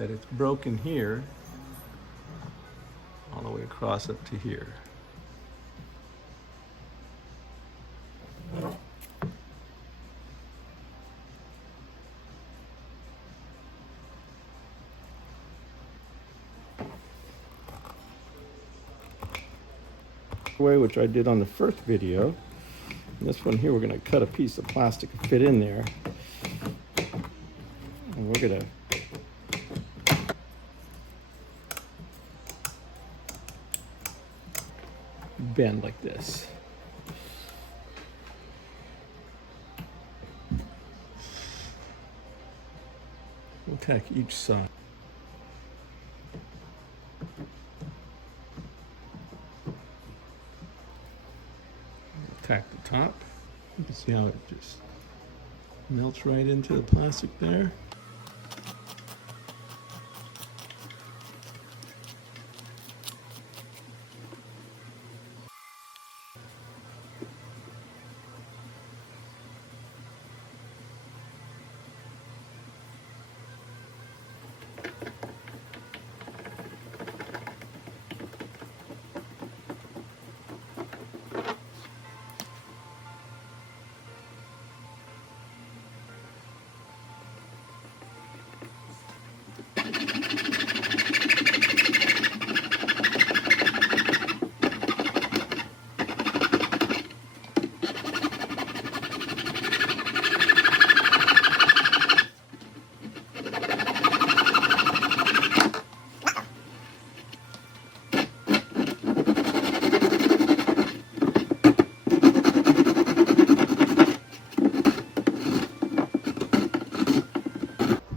that it's broken here all the way across up to here. Way, which I did on the first video. And this one here, we're going to cut a piece of plastic and fit in there. And we're going to bend like this. We'll tack each side. Tack the top. You can see how it just melts right into the plastic there.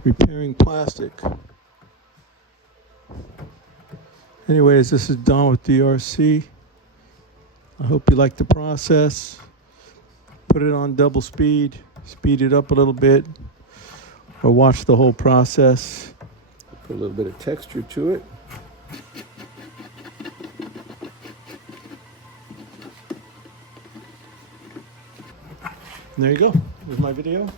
Repairing plastic. Anyways, this is Don with D.R.C. I hope you like the process. Put it on double speed, speed it up a little bit, or watch the whole process. Put a little bit of texture to it. And there you go. Here's my video.